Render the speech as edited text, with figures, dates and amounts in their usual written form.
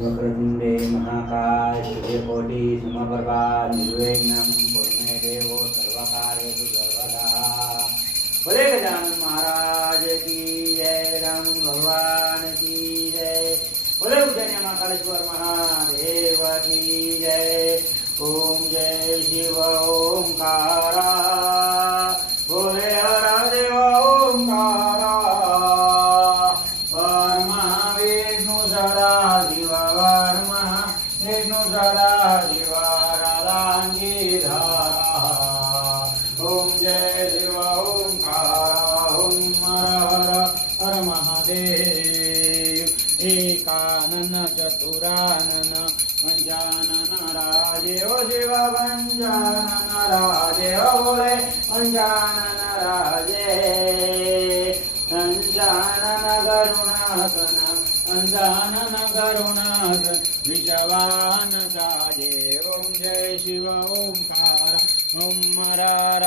वक्रतुंडे महाकाय सूर्यकोटि समप्रभा निर्विघ्नं कुरु मे देव सर्वकार्येषु सर्वदा। बोले गजानन महाराज की जय, राम भगवान की जय। बोले उज्जैन महाकालेश्वर महादेव की जय। ओम जय शिव ओंकारा, बोले हर देव ओंकारा। वर्मा विष्णु सदा शिव, वर्मा विष्णु सदा शिव, राधांगीधारा। ओम जय शिव ओंकारा, ओम हर हर महादेव। एकानन चतुरानन पंचानन राजे ओ शिव, पंचानन राजे ओ बोले पंचानन राजे। पंचानन करुणासन, पंचानन करुणासन विषवान साजे। ओम जय शिव ओंकार, ओम हर हर